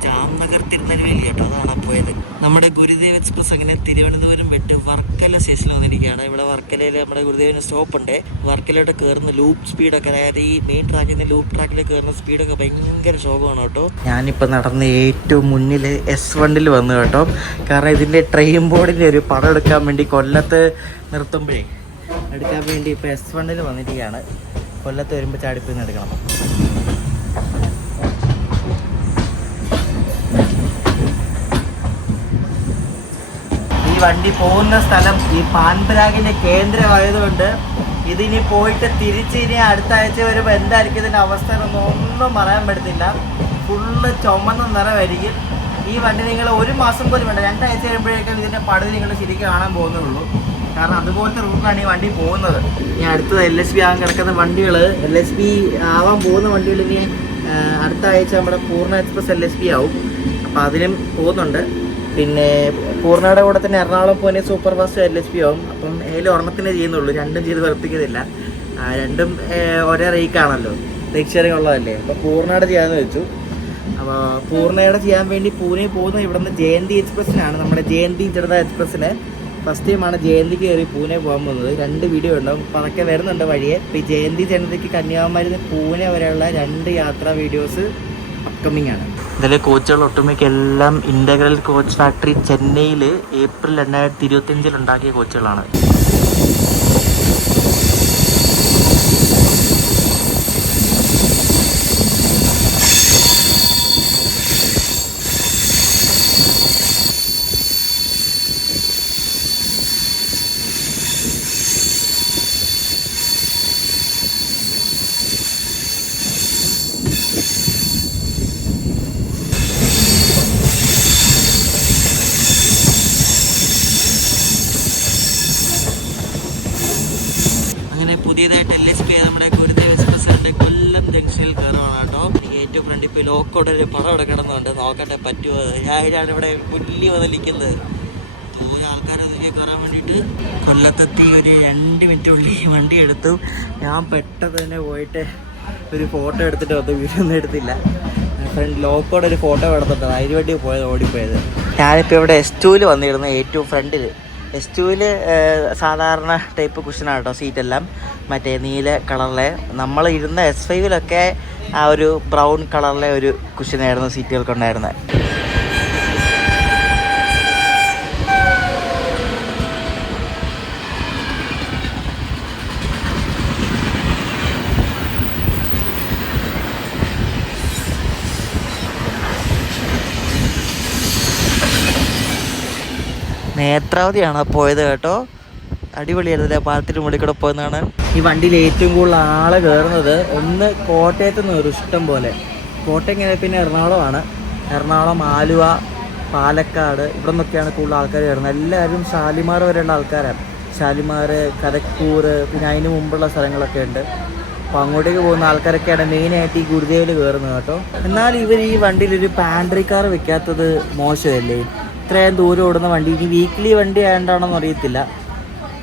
ജാംനഗർ തിരുനെൽവേലി കേട്ടോ, അതാണ് പോയത്. നമ്മുടെ ഗുരുദേവ് എക്സ്പ്രസ് അങ്ങനെ തിരുവനന്തപുരം വിട്ട് വർക്കല സ്റ്റേഷനിൽ വന്നിരിക്കുകയാണ്. ഇവിടെ വർക്കലയിൽ നമ്മുടെ ഗുരുദേവിന് സ്റ്റോപ്പുണ്ട്. വർക്കലയോട്ട് കയറുന്ന ലൂപ്പ് സ്പീഡൊക്കെ, അതായത് ഈ മെയിൻ ട്രാക്കിൽ നിന്ന് ലൂപ്പ് ട്രാക്കിൽ കയറുന്ന സ്പീഡൊക്കെ ഭയങ്കര ശോകമാണ് കേട്ടോ. ഞാനിപ്പോൾ നടന്ന് ഏറ്റവും മുന്നിൽ S1 വന്നു കേട്ടോ. കാരണം ഇതിൻ്റെ ട്രെയിൻ ബോർഡിൻ്റെ ഒരു പടം എടുക്കാൻ വേണ്ടി കൊല്ലത്ത് നിർത്തുമ്പോഴേ എടുക്കാൻ വേണ്ടി ഇപ്പോൾ S1 വന്നിരിക്കുകയാണ്. കൊല്ലത്ത് വരുമ്പോൾ ചാടിപ്പോയി എടുക്കണം. വണ്ടി പോകുന്ന സ്ഥലം ഈ പാൻപരാഗിന്റെ കേന്ദ്രമായതുകൊണ്ട് ഇതിനി പോയിട്ട് തിരിച്ചിനി അടുത്ത ആഴ്ച വരുമ്പോൾ എന്തായിരിക്കും ഇതിൻ്റെ അവസ്ഥ ഒന്നും പറയാൻ പറ്റത്തില്ല. ഫുള്ള് ചുമന്ന നിറമായിരിക്കും. ഈ വണ്ടി നിങ്ങൾ 1 മാസം പോലും വേണ്ട, 2 ആഴ്ച കഴിയുമ്പോഴേക്കും ഇതിൻ്റെ പടുതി നിങ്ങൾ ശരിക്കും കാണാൻ പോകുന്നുള്ളൂ. കാരണം അതുപോലത്തെ റൂട്ടിലാണ് ഈ വണ്ടി പോകുന്നത്. ഇനി അടുത്തത് LSP ആകാൻ കിടക്കുന്ന വണ്ടികൾ, LSP ആവാൻ പോകുന്ന വണ്ടികൾ ഇനി അടുത്ത ആഴ്ച നമ്മുടെ പൂർണ്ണ എക്സ്പ്രസ് LSP ആവും. അപ്പോൾ അതിനും പോകുന്നുണ്ട്. പിന്നെ പൂർണ്ണയുടെ കൂടെ തന്നെ എറണാകുളം പോകാൻ സൂപ്പർ ഫാസ്റ്റ് LSP ആവും. അപ്പം ഒരെണ്ണത്തിനെ ചെയ്യുന്നുള്ളൂ, രണ്ടും ചെയ്ത് വർപ്പിക്കുന്നില്ല. രണ്ടും ഒരേ റേക്കാണല്ലോ, റേക്ക് ഷെയറിങ് ഉള്ളതല്ലേ. അപ്പോൾ പൂർണ്ണയുടെ ചെയ്യാമെന്ന് വെച്ചു. അപ്പോൾ പൂർണ്ണയുടെ ചെയ്യാൻ വേണ്ടി പൂനെ പോകുന്നത് ഇവിടെ നിന്ന് ജയന്തി എക്സ്പ്രസ്സിനാണ്. നമ്മുടെ ജയന്തി ജനത എക്സ്പ്രസ്സിന് ഫസ്റ്റ് ടൈമാണ് ജയന്തിക്ക് കയറി പൂനെ പോകാൻ പോകുന്നത്. 2 വീഡിയോ ഉണ്ടാവും, അപ്പോൾ അതൊക്കെ വരുന്നുണ്ട് വഴിയെ. ഇപ്പോൾ ഈ ജയന്തി ജനതയ്ക്ക് കന്യാകുമാരി പൂനെ വരെയുള്ള 2 യാത്രാ വീഡിയോസ് അപ്കമിങ് ആണ്. ഇതിലെ കോച്ചുകൾ ഒട്ടുമിക്ക എല്ലാം ഇൻ്റഗ്രൽ കോച്ച് ഫാക്ടറി ചെന്നൈയിൽ ഏപ്രിൽ 2025 ഉണ്ടാക്കിയ കോച്ചുകളാണ്. പുതിയതായിട്ട് LSP നമ്മുടെ ഗുരുദേവ് എക്സ്പ്രസ് കൊല്ലം ജംഗ്ഷനിൽ കയറുവാണ് കേട്ടോ. ഏറ്റവും ഫ്രണ്ട് ഇപ്പോൾ ലോക്കോടെ ഒരു പടം ഇവിടെ കിടന്നുണ്ട്, നോക്കട്ടെ പറ്റുമോ. ഞാനാണ് ഇവിടെ മുന്നിൽ വന്നിരിക്കുന്നത്. തോന്നിയ ആൾക്കാരൊക്കെ കയറാൻ വേണ്ടിയിട്ട് കൊല്ലത്തെത്തി ഒരു 2 മിനിറ്റുള്ളിൽ ഈ വണ്ടി എടുത്തു. ഞാൻ പെട്ടെന്ന് തന്നെ പോയിട്ട് ഒരു ഫോട്ടോ എടുത്തിട്ട് വന്നു, വീഡിയോ ഒന്നും എടുത്തില്ല. ഫ്രണ്ട് ലോക്കോടെ ഒരു ഫോട്ടോ എടുത്തിട്ട് അതിന് വേണ്ടി ഓടിപ്പോയത്. ഞാനിപ്പോൾ ഇവിടെ S2 വന്നിരുന്നു, ഏറ്റവും ഫ്രണ്ടിൽ. S2 സാധാരണ ടൈപ്പ് കുഷനാണ് കേട്ടോ, സീറ്റെല്ലാം മറ്റേ നീല കളറിലെ. നമ്മൾ ഇരുന്ന S5 ആ ഒരു ബ്രൗൺ കളറിലെ ഒരു കുഷനായിരുന്നു സീറ്റുകൾക്കുണ്ടായിരുന്നത്. നേത്രാവതിയാണ് പോയത് കേട്ടോ. അടിപൊളിയായിരുന്നില്ലേ പാലത്തിന് മുകളിൽ കൂടെ പോകുന്നതാണ്. ഈ വണ്ടിയിൽ ഏറ്റവും കൂടുതൽ ആളെ കയറുന്നത് ഒന്ന് കോട്ടയത്ത് നിന്ന് ഒരു ഇഷ്ടം പോലെ. കോട്ടയം കഴിഞ്ഞാൽ പിന്നെ എറണാകുളമാണ്. എറണാകുളം, ആലുവ, പാലക്കാട് ഇവിടെ നിന്നൊക്കെയാണ് കൂടുതൽ ആൾക്കാർ കയറുന്നത്. എല്ലാവരും ഷാലിമാർ വരെയുള്ള ആൾക്കാരാണ്. ഷാലിമാർ, കരക്കൂർ, പിന്നെ അതിന് മുമ്പുള്ള സ്ഥലങ്ങളൊക്കെ ഉണ്ട്. അപ്പോൾ അങ്ങോട്ടേക്ക് പോകുന്ന ആൾക്കാരൊക്കെയാണ് മെയിനായിട്ട് ഈ ഗുരുദേവിൽ കയറുന്നത് കേട്ടോ. എന്നാൽ ഇവർ ഈ വണ്ടിയിലൊരു പാൻട്രി കാർ വെക്കാത്തത് മോശമല്ലേ? ഇത്രയും ദൂരം ഓടുന്ന വണ്ടി, ഇനി വീക്ക്ലി വണ്ടി ആയതുകൊണ്ടാണെന്ന് അറിയത്തില്ല.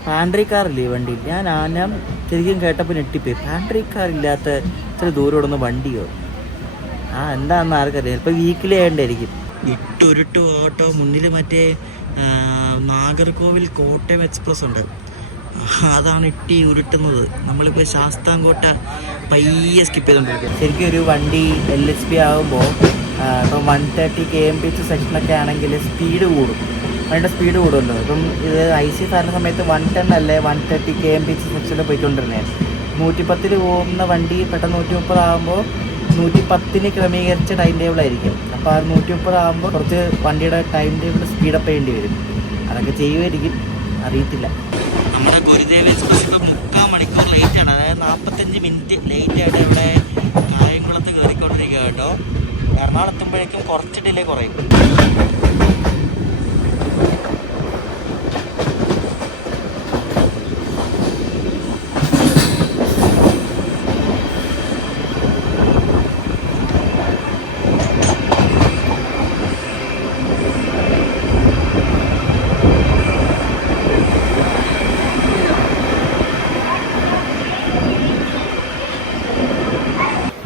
പാൻട്രി കാറില്ലേ ഈ വണ്ടി? ഞാൻ ശരിക്കും കേട്ടപ്പോൾ ഞെട്ടിപ്പോയി. പാൻട്രി കാർ ഇല്ലാത്ത ഇത്ര ദൂരം ഓടുന്ന വണ്ടിയോ? എന്താണെന്ന് ആർക്കറിയാം. ചിലപ്പോൾ വീക്കിലി ആയതുകൊണ്ടായിരിക്കും. ഇട്ടുരുട്ട് ഓട്ടോ. മുന്നിൽ മറ്റേ നാഗർകോവിൽ കോട്ടയം എക്സ്പ്രസ് ഉണ്ട്, അതാണ് ഇട്ടി ഉരുട്ടുന്നത്. നമ്മളിപ്പോൾ ശാസ്താംകോട്ട പയ്യെ സ്കിപ്പ് ചെയ്തുകൊണ്ടിരിക്കുക. ശരിക്കും ഒരു വണ്ടി LHP ആകുമ്പോൾ ഇപ്പം 130 km/h സെക്ഷനൊക്കെ ആണെങ്കിൽ സ്പീഡ് കൂടും. അതിൻ്റെ സ്പീഡ് കൂടുമല്ലോ. ഇപ്പം ഇത് IC സാറിൻ്റെ സമയത്ത് 110 അല്ലേ 130 km/h സെക്ഷനിൽ പോയിക്കൊണ്ടിരുന്നത്. 110 പോകുന്ന വണ്ടി പെട്ടെന്ന് 130 ആകുമ്പോൾ 110 ക്രമീകരിച്ച ടൈം ടേബിൾ ആയിരിക്കും. അപ്പോൾ ആ 130 ആകുമ്പോൾ കുറച്ച് വണ്ടിയുടെ ടൈം ടേബിൾ സ്പീഡപ്പ് ചെയ്യേണ്ടി വരും. അതൊക്കെ ചെയ്യുമായിരിക്കും, അറിയത്തില്ല. നമ്മുടെ ഗുരുദേവ് എക്സ്പ്രസ് ഇപ്പോൾ 3/4 മണിക്കൂർ ലേറ്റാണ്. അതായത് 45 മിനിറ്റ് ലേറ്റായിട്ട് ഇവിടെ കായംകുളത്ത് കയറിക്കൊണ്ടിരിക്കുക കേട്ടോ. എറണാകുളം എത്തുമ്പോഴേക്കും കുറച്ച് ഡിലേ കുറയും.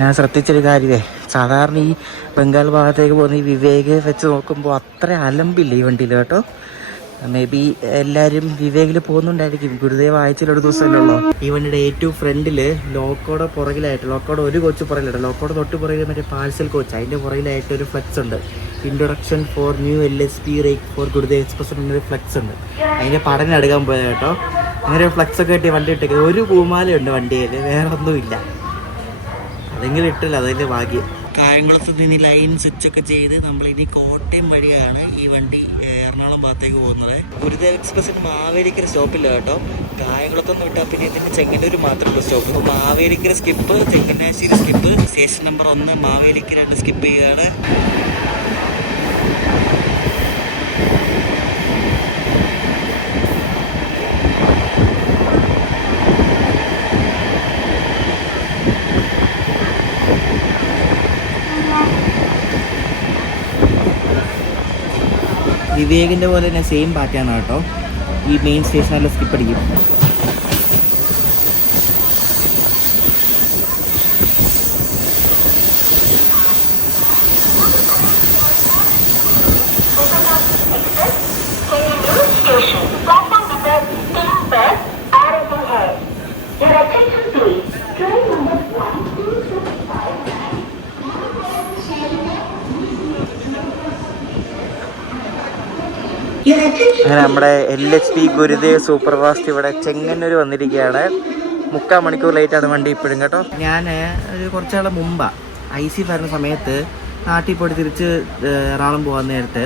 ഞാൻ ശ്രദ്ധിച്ചൊരു കാര്യമേ, സാധാരണ ഈ ബംഗാൾ ഭാഗത്തേക്ക് പോകുന്ന ഈ വിവേക് വെച്ച് നോക്കുമ്പോൾ അത്ര അലമ്പില്ല ഈ വണ്ടിയിൽ കേട്ടോ. മേ ബി എല്ലാവരും വിവേകിൽ പോകുന്നുണ്ടായിരിക്കും. ഗുരുദേവ് ആഴ്ചയിലൊരു ദിവസമല്ലേ ഉള്ളൂ. ഈ വണ്ടിയുടെ ഏറ്റവും ഫ്രണ്ടിൽ ലോക്കോടെ പുറകിലായിട്ട്, ലോക്കോടെ ഒരു കോച്ച് പുറകിലുണ്ട്, ലോക്കോടെ തൊട്ട് പുറകിൽ മറ്റേ പാഴ്സൽ കോച്ച്, അതിൻ്റെ പുറകിലായിട്ട് ഒരു ഫ്ലെക്സ് ഉണ്ട്. Introduction for new LSP rate for Gurudev express എന്നൊരു ഫ്ലെക്സ് ഉണ്ട്. അതിൻ്റെ പഠനം എടുക്കാൻ പോയത് കേട്ടോ. അങ്ങനെ ഒരു ഫ്ലെക്സൊക്കെ കിട്ടി വണ്ടി ഇട്ടേക്കുന്നത്. ഒരു പൂമാലയുണ്ട് വണ്ടിയിൽ, വേറെ ഒന്നുമില്ല. അതെങ്കിലും ഇട്ടില്ല, അതിൻ്റെ ഭാഗ്യം. കായംകുളത്ത് നിന്ന് ലൈൻ സ്വിച്ചൊക്കെ ചെയ്ത് നമ്മളിനി കോട്ടയം വഴിയാണ് ഈ വണ്ടി എറണാകുളം ഭാഗത്തേക്ക് പോകുന്നത്. ഗുരുദേവ് എക്സ്പ്രസിന് മാവേലിക്കര സ്റ്റോപ്പില്ല കേട്ടോ. കായംകുളത്തൊന്നും വിട്ടാൽ പിന്നെ ഇതിന് ചെങ്ങന്നൂർ മാത്രമുള്ള സ്റ്റോപ്പ്. അപ്പോൾ Mavelikkara skip, Changanassery skip, station number 1 Mavelikkara skip ചെയ്യുകയാണ്. വിവേകിൻ്റെ പോലെ തന്നെ സെയിം പാറ്റേൺ കേട്ടോ. ഈ മെയിൻ സ്റ്റേഷനിൽ സ്കിപ്പ് അടിക്കും. അങ്ങനെ നമ്മുടെ LHP ഗുരുദേവ് സൂപ്പർ ഫാസ്റ്റ് ഇവിടെ ചെങ്ങന്നൂർ വന്നിരിക്കുകയാണ്. 3/4 മണിക്കൂർ ലേറ്റാണ് വണ്ടി ഇപ്പോഴും കേട്ടോ. ഞാൻ ഒരു കുറച്ചാൾ മുമ്പാണ് IC വരുന്ന സമയത്ത് നാട്ടിൽ പോയിട്ട് തിരിച്ച് എറണാകുളം പോകാൻ നേരത്ത്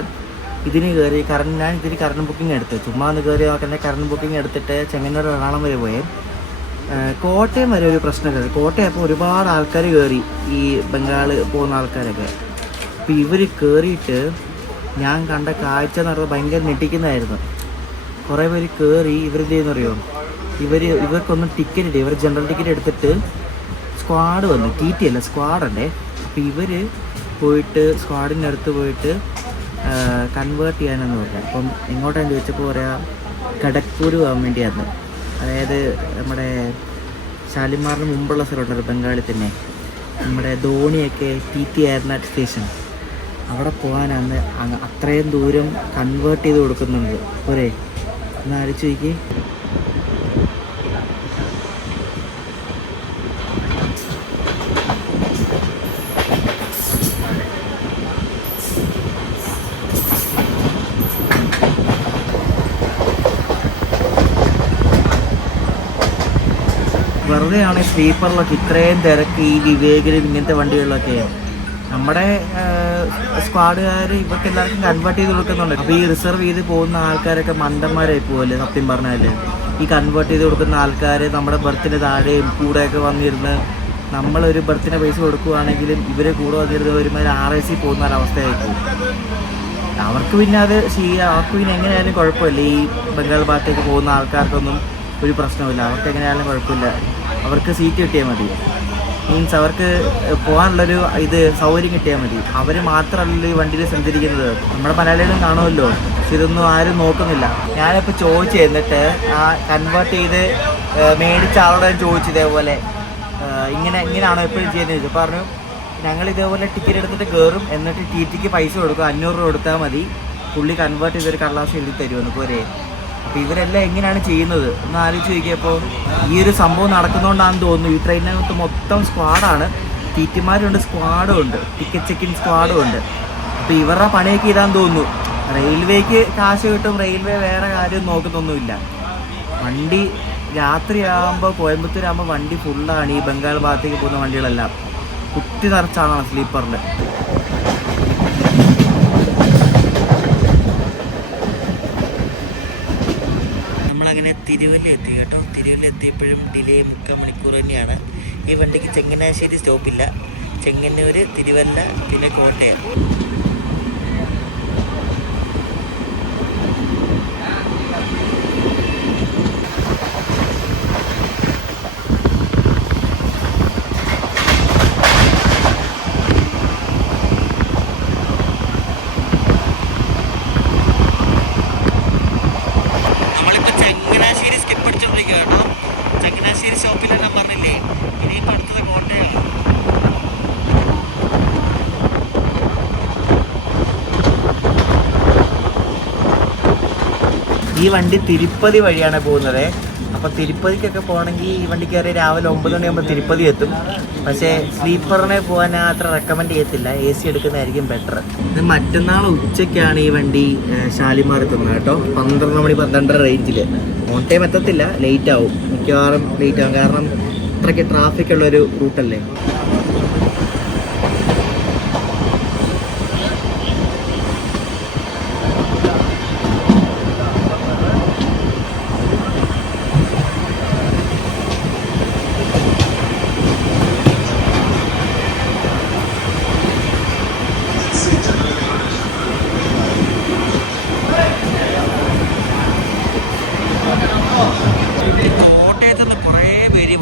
ഇതിന് കയറി ഞാൻ ഇതിന് കറണ്ട് ബുക്കിംഗ് എടുത്ത് ചുമ്മാ ഒന്ന് കയറി നോക്കണ്ടേ. കറണ്ട് ബുക്കിംഗ് എടുത്തിട്ട് ചെങ്ങന്നൂർ എറണാകുളം വരെ പോയി. കോട്ടയം വരെ ഒരു പ്രശ്നമൊക്കെ. കോട്ടയം അപ്പോൾ ഒരുപാട് ആൾക്കാർ കയറി, ഈ ബംഗാൾ പോകുന്ന ആൾക്കാരൊക്കെ. അപ്പോൾ ഇവർ കയറിയിട്ട് ഞാൻ കണ്ട കാഴ്ച എന്ന് പറഞ്ഞാൽ ഭയങ്കര ഞെട്ടിക്കുന്നതായിരുന്നു. കുറേ പേര് കയറി ഇവരെന്ത് ചെയ്യുന്നറിയോ, ഇവർക്കൊന്നും ടിക്കറ്റ് ഇല്ല. ഇവർ ജനറൽ ടിക്കറ്റ് എടുത്തിട്ട് സ്ക്വാഡ് വന്നു, TT അല്ല സ്ക്വാഡുണ്ടേ. അപ്പോൾ ഇവർ പോയിട്ട് സ്ക്വാഡിൻ്റെ അടുത്ത് പോയിട്ട് കൺവേർട്ട് ചെയ്യാനെന്ന് പറഞ്ഞു. അപ്പം എങ്ങോട്ടാന്ന് ചോദിച്ചപ്പോൾ പറയാം ഖടഗ്പൂർ പോകാൻ വേണ്ടിയായിരുന്നു. അതായത് നമ്മുടെ ഷാലിമാറിന് മുമ്പുള്ള സ്ഥലമുണ്ടല്ലോ ബംഗാളിൽ തന്നെ, നമ്മുടെ ധോണിയൊക്കെ TT ആയിരുന്ന സ്റ്റേഷൻ, അവിടെ പോകാനാണ്. അത്രയും ദൂരം കൺവേർട്ട് ചെയ്ത് കൊടുക്കുന്നുണ്ട്. പോരെ ഒന്ന് ആലോചിച്ച് നോക്കി. വെറുതെയാണ് സ്ലീപ്പറിലൊക്കെ ഇത്രയും തിരക്ക് ഈ വിവേകിലും ഇങ്ങനത്തെ വണ്ടികളിലൊക്കെ. നമ്മുടെ സ്ക്വാഡുകാർ ഇവർക്ക് എല്ലാവർക്കും കൺവേർട്ട് ചെയ്ത് കൊടുക്കുന്നുണ്ട്. അപ്പോൾ ഈ റിസർവ് ചെയ്ത് പോകുന്ന ആൾക്കാരൊക്കെ മണ്ടന്മാരായി പോകല്ലേ സത്യം പറഞ്ഞാൽ. ഈ കൺവേർട്ട് ചെയ്ത് കൊടുക്കുന്ന ആൾക്കാർ നമ്മുടെ ബർത്തിന് താഴെയും കൂടെയൊക്കെ വന്നിരുന്ന് നമ്മളൊരു ബർത്തിന് പൈസ കൊടുക്കുകയാണെങ്കിലും ഇവർ കൂടെ വന്നിരുന്ന് ഒരുമാതിരി RAC പോകുന്ന ഒരവസ്ഥയായിരിക്കും. അവർക്ക് പിന്നെ അത് അവർക്ക് പിന്നെ എങ്ങനെയായാലും കുഴപ്പമില്ല. ഈ ബംഗാൾ ഭാഗത്തേക്ക് പോകുന്ന ആൾക്കാർക്കൊന്നും ഒരു പ്രശ്നമില്ല. അവർക്ക് എങ്ങനെയായാലും കുഴപ്പമില്ല. അവർക്ക് സീറ്റ് കിട്ടിയാൽ മതി. മീൻസ് അവർക്ക് പോകാനുള്ളൊരു സൗകര്യം കിട്ടിയാൽ മതി. അവർ മാത്രമല്ല ഈ വണ്ടിയിൽ സഞ്ചരിക്കുന്നത്. നമ്മുടെ മലയാളികളും കാണുമല്ലോ. പക്ഷെ ഇതൊന്നും ആരും നോക്കുന്നില്ല. ഞാനിപ്പോൾ ചോദിച്ചു എന്നിട്ട് ആ കൺവേർട്ട് ചെയ്ത് മേടിച്ച ആളോട് ചോദിച്ചു ഇതേപോലെ ഇങ്ങനെയാണോ എപ്പോഴും ചെയ്യുന്നത് ചോദിച്ചു. പറഞ്ഞു ഞങ്ങൾ ഇതേപോലെ ടിക്കറ്റ് എടുത്തിട്ട് കയറും, എന്നിട്ട് TTക്ക് പൈസ കൊടുക്കും, 500 രൂപ കൊടുത്താൽ മതി, പുള്ളി കൺവേർട്ട് ചെയ്തൊരു കടലാസ് എഴുതി തരുമെന്ന് പോരെ. അപ്പോൾ ഇവരെല്ലാം എങ്ങനെയാണ് ചെയ്യുന്നത് എന്ന് ആലോചിച്ച് നോക്കിയപ്പോൾ ഈ ഒരു സംഭവം നടക്കുന്നതുകൊണ്ടാണെന്ന് തോന്നുന്നു. ഈ ട്രെയിനകത്ത് മൊത്തം സ്ക്വാഡാണ്. TTമാരുണ്ട്, സ്ക്വാഡും ഉണ്ട്, ടിക്കറ്റ് ചെക്കിങ് സ്ക്വാഡും ഉണ്ട്. അപ്പോൾ ഇവരുടെ പണിയൊക്കെ ഇതാന്ന് തോന്നുന്നു. റെയിൽവേക്ക് കാശ് കിട്ടും, റെയിൽവേ വേറെ കാര്യം നോക്കുന്നൊന്നുമില്ല. വണ്ടി രാത്രിയാകുമ്പോൾ കോയമ്പത്തൂരാകുമ്പോൾ വണ്ടി ഫുള്ളാണ്. ഈ ബംഗാൾ ഭാഗത്തേക്ക് പോകുന്ന വണ്ടികളെല്ലാം കുത്തി നിറച്ചാണ് സ്ലീപ്പറിൽ. നമ്മളങ്ങനെ തിരുവല്ല എത്തി കേട്ടോ. തിരുവല്ല എത്തിയപ്പോഴും ഡിലേ 3/4 മണിക്കൂർ തന്നെയാണ്. ഈ വണ്ടിക്ക് ചങ്ങനാശ്ശേരി സ്റ്റോപ്പില്ല. ചെങ്ങന്നൂർ, തിരുവല്ല, പിന്നെ കോട്ടയം. ഈ വണ്ടി തിരുപ്പതി വഴിയാണ് പോകുന്നത്. അപ്പോൾ തിരുപ്പതിക്കൊക്കെ പോകണമെങ്കിൽ ഈ വണ്ടി കയറി രാവിലെ 9 മണിയാകുമ്പോൾ തിരുപ്പതി എത്തും. പക്ഷേ സ്ലീപ്പറിനെ പോകാൻ ഞാൻ അത്ര റെക്കമെൻഡ് ചെയ്യത്തില്ല. AC എടുക്കുന്നതായിരിക്കും ബെറ്റർ. ഇത് മറ്റന്നാൾ ഉച്ചയ്ക്കാണ് ഈ വണ്ടി ഷാലിമാർ എത്തുന്നത് കേട്ടോ. 12 മണി 12:30 റേഞ്ചിൽ. ഓൺ ടൈം എത്തത്തില്ല, ലേറ്റ് ആവും, മിക്കവാറും ലേറ്റ് ആവും. കാരണം അത്രയ്ക്ക് ട്രാഫിക് ഉള്ളൊരു റൂട്ടല്ലേ.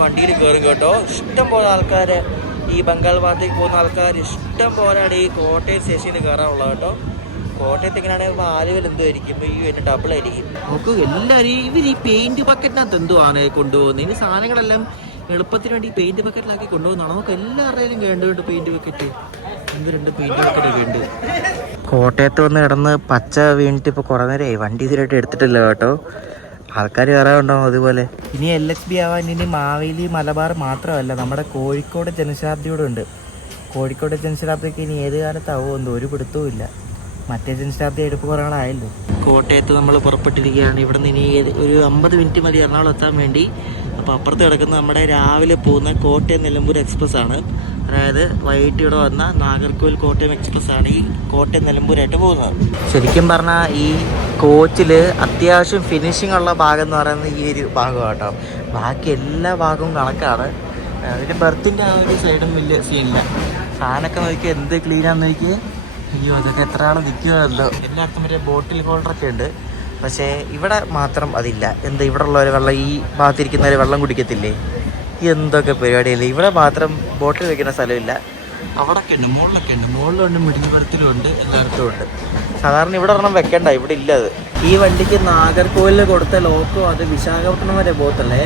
വണ്ടിയിൽ കയറും കേട്ടോ. ഇഷ്ടം പോലെ ആൾക്കാർ, ഈ ബംഗാൾ ഭാഗത്തേക്ക് പോകുന്ന ആൾക്കാർ ഇഷ്ടം പോലെയാണ് ഈ കോട്ടയം സ്റ്റേഷനിൽ കയറാനുള്ളത് കേട്ടോ. കോട്ടയത്ത് എങ്ങനെയാണെങ്കിൽ ആലുവയിൽ എന്തായിരിക്കും, ഈ അതിന് ഡബിൾ ആയിരിക്കും. നമുക്ക് എല്ലാവരും ഇവർ ഈ പെയിന്റ് ബക്കറ്റിനകത്ത് എന്തുവാണ് കൊണ്ടുപോകുന്നത്. ഈ സാധനങ്ങളെല്ലാം എളുപ്പത്തിന് വേണ്ടി പെയിന്റ് ബക്കറ്റിലാക്കി കൊണ്ടുപോകുന്നതാണ്. നമുക്ക് എല്ലാവരുടെയും വേണ്ട പെയിന്റ് ബക്കറ്റ്. എന്ത് 2 പെയിന്റ് ബക്കറ്റൊക്കെ ഉണ്ട്. കോട്ടയത്ത് വന്ന് കിടന്ന് പച്ച വീണിട്ട് ഇപ്പോൾ കുറേ നേരമായി. വണ്ടി ഇതിലായിട്ട് എടുത്തിട്ടില്ല കേട്ടോ. ആൾക്കാർ കയറാറുണ്ടാവും അതുപോലെ. ഇനി LHB ആവാൻ ഇനി മാവേലി മലബാർ മാത്രമല്ല, നമ്മുടെ കോഴിക്കോട് ജനശതാബ്ദിയോടെ ഉണ്ട്. കോഴിക്കോട് ജനശതാബ്ദിക്ക് ഇനി ഏത് കാലത്താവുമെന്ന് ഒരു പിടുത്തവും ഇല്ല. മറ്റേ ജനശതാബ്ദി എടുപ്പ് കുറേ നാളായല്ലോ. കോട്ടയത്ത് നമ്മൾ പുറപ്പെട്ടിരിക്കുകയാണ്. ഇവിടെ നിന്ന് ഇനി ഒരു 50 മിനിറ്റ് മതി എറണാകുളം എത്താൻ വേണ്ടി. അപ്പോൾ അപ്പുറത്ത് കിടക്കുന്ന നമ്മുടെ രാവിലെ പോകുന്ന കോട്ടയം നിലമ്പൂർ എക്സ്പ്രസ് ആണ്. അതായത് വൈകിട്ട് ഇവിടെ വന്ന നാഗർകോവിൽ കോട്ടയം എക്സ്പ്രസ് ആണ് ഈ കോട്ടയം നിലമ്പൂരായിട്ട് പോകുന്നത്. ശരിക്കും പറഞ്ഞാൽ ഈ കോച്ചിൽ അത്യാവശ്യം ഫിനിഷിംഗ് ഉള്ള ഭാഗം എന്ന് പറയുന്നത് ഈ ഒരു ഭാഗമാണ് കേട്ടോ. ബാക്കി എല്ലാ ഭാഗവും കണക്കാണ്. അതിൻ്റെ ബർത്തിൻ്റെ ആ ഒരു സൈഡും വലിയ സീനില്ല. ഫാനൊക്കെ നോക്കി എന്ത് ക്ലീനാന്ന് നോക്കി. അയ്യോ അതൊക്കെ എത്ര ആൾ നിൽക്കുമല്ലോ. എല്ലായിടത്തും മറ്റേ ബോട്ടിൽ ഹോൾഡറൊക്കെ ഉണ്ട്. പക്ഷേ ഇവിടെ മാത്രം അതില്ല. എന്താ ഇവിടെ ഉള്ളവർ വെള്ളം, ഈ ഭാഗത്തിരിക്കുന്നവർ വെള്ളം കുടിക്കത്തില്ലേ? എന്തൊക്കെ പരിപാടിയല്ലേ. ഇവിടെ മാത്രം ബോട്ടിൽ വെക്കുന്ന സ്ഥലമില്ല. അവിടെയൊക്കെ ഉണ്ട്, മുകളിലൊക്കെ ഉണ്ട്. മുകളിലുണ്ട്, മിഡിൽ ബർത്തിലും ഉണ്ട്, എല്ലായിടത്തും ഉണ്ട്. സാധാരണ ഇവിടെ ഒരെണ്ണം വെക്കണ്ട, ഇവിടെ ഇല്ല അത്. ഈ വണ്ടിക്ക് നാഗർകോവിലിൽ കൊടുത്ത ലോക്കോ അത് വിശാഖപട്ടണം വരെ പോകത്തുള്ളേ.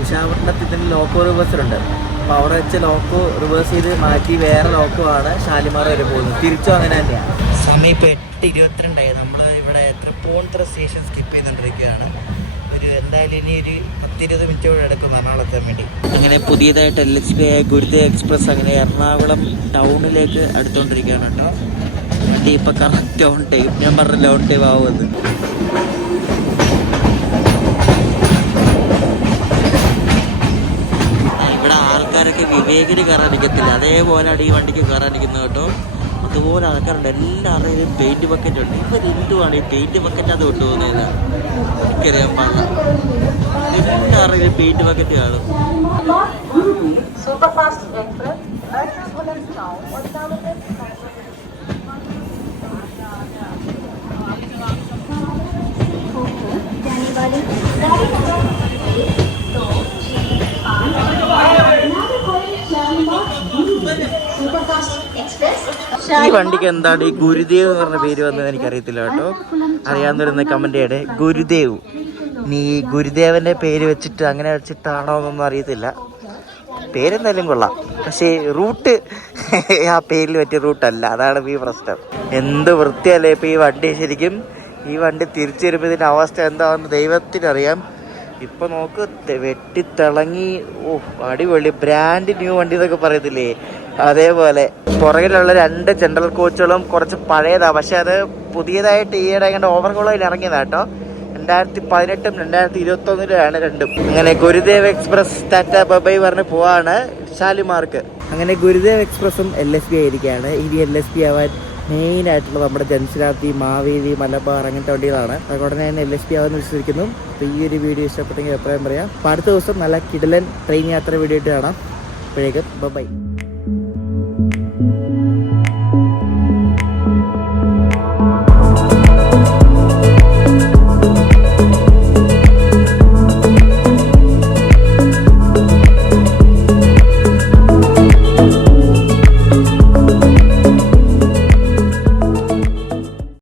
വിശാഖപട്ടണത്തിൽ ഇതിൻ്റെ ലോക്കോ റിവേഴ്സലുണ്ട്. അപ്പോൾ അവിടെ വെച്ച് ലോക്കോ റിവേഴ്സ് ചെയ്ത് മാറ്റി വേറെ ലോക്കോ ആണ് ഷാലിമാർ വരെ പോകുന്നത്. തിരിച്ചും അങ്ങനെ തന്നെയാണ്. സമയം ഇപ്പോൾ 8:22 നമ്മൾ ഇവിടെ തൃപ്പൂണിത്തുറ സ്റ്റേഷൻ സ്കിപ്പ് ചെയ്തുകൊണ്ടിരിക്കുകയാണ്. എന്തായാലും ഇനി ഒരു 10-20 മിനിറ്റ് കൂടെ എടുക്കും എറണാകുളത്താൻ വേണ്ടി. അങ്ങനെ പുതിയതായിട്ട് LHB ഗുരുദേവ് എക്സ്പ്രസ് അങ്ങനെ എറണാകുളം ടൗണിലേക്ക് അടുത്തുകൊണ്ടിരിക്കുകയാണ് കേട്ടോ. വണ്ടി ഇപ്പം കറക്റ്റ് ഓൺ ടൈം. ഞാൻ പറഞ്ഞില്ല ഓൺ ടൈം ആവുമെന്ന്. ഇവിടെ ആൾക്കാരൊക്കെ വിവേകിന് കയറാൻ നിൽക്കത്തില്ല, അതേപോലെയാണ് ഈ വണ്ടിക്ക് കയറാനിരിക്കുന്നത് കേട്ടോ. അതുപോലെ ആൾക്കാരുണ്ട്, എല്ലാവരുടെയും പെയിന്റ് ബക്കറ്റ് ഉണ്ട്. ഇവരെന്തുവാണ് ഈ പെയിന്റ് ബക്കറ്റ് അത് കൊണ്ടുപോകുന്നത്? എനിക്കറിയാൻ പാടില്ല. എല്ലാവരുടെയും പെയിന്റ് ബക്കറ്റ് കാണും. ഈ വണ്ടിക്ക് എന്താണ് ഈ ഗുരുദേവ് എന്ന് പറഞ്ഞ പേര് വന്നത് എനിക്കറിയത്തില്ല കേട്ടോ. അറിയാവുന്നവരൊന്ന് കമന്റ് ചെയ്യണേ. ഗുരുദേവ്, നീ ഗുരുദേവന്റെ പേര് വെച്ചിട്ട് അങ്ങനെ വെച്ചിട്ടാണോ എന്നൊന്നും അറിയത്തില്ല. പേരെന്തായാലും കൊള്ളാം, പക്ഷേ റൂട്ട് ആ പേരിൽ പറ്റിയ റൂട്ടല്ല, അതാണ് ഈ പ്രശ്നം. എന്ത് വൃത്തിയല്ലേ ഇപ്പൊ ഈ വണ്ടി. ശരിക്കും ഈ വണ്ടി തിരിച്ചു വരുമ്പോൾ ഇതിന്റെ അവസ്ഥ എന്താണെന്ന് ദൈവത്തിനറിയാം. ഇപ്പൊ നോക്ക്, വെട്ടിത്തിളങ്ങി. ഓ അടിപൊളി, ബ്രാൻഡ് ന്യൂ വണ്ടി എന്നൊക്കെ പറയത്തില്ലേ, അതേപോലെ. പുറകിലുള്ള 2 ജനറൽ കോച്ചുകളും കുറച്ച് പഴയതാ, പക്ഷെ അത് പുതിയതായിട്ട് ഈയിടെ കണ്ട ഓവർഹോളിൽ ഇറങ്ങിയതാ കേട്ടോ. 2018 2021 രണ്ടും. അങ്ങനെ ഗുരുദേവ് എക്സ്പ്രസ് ടാറ്റ ബൈ പറഞ്ഞ് പോവാണ് ഷാലിമാർക്ക്. അങ്ങനെ ഗുരുദേവ് എക്സ്പ്രസും LSB ആയിരിക്കുകയാണ്. ഇനി LSB ആവാൻ മെയിൻ ആയിട്ടുള്ള നമ്മുടെ ജൻസിനാത്തി, മാവേലി, മലബാർ അങ്ങനത്തെ വണ്ടികളാണ്. അതുകൊണ്ട് തന്നെ LSB ആവാന്ന് വിശ്വസിക്കുന്നു. അപ്പോൾ ഈ ഒരു വീഡിയോ ഇഷ്ടപ്പെട്ടെങ്കിൽ അഭിപ്രായം പറയാം. അപ്പോൾ അടുത്ത ദിവസം നല്ല കിടിലൻ ട്രെയിൻ യാത്ര വീഡിയോ ആയിട്ട് കാണാം. അപ്പോഴേക്കും ബൈ.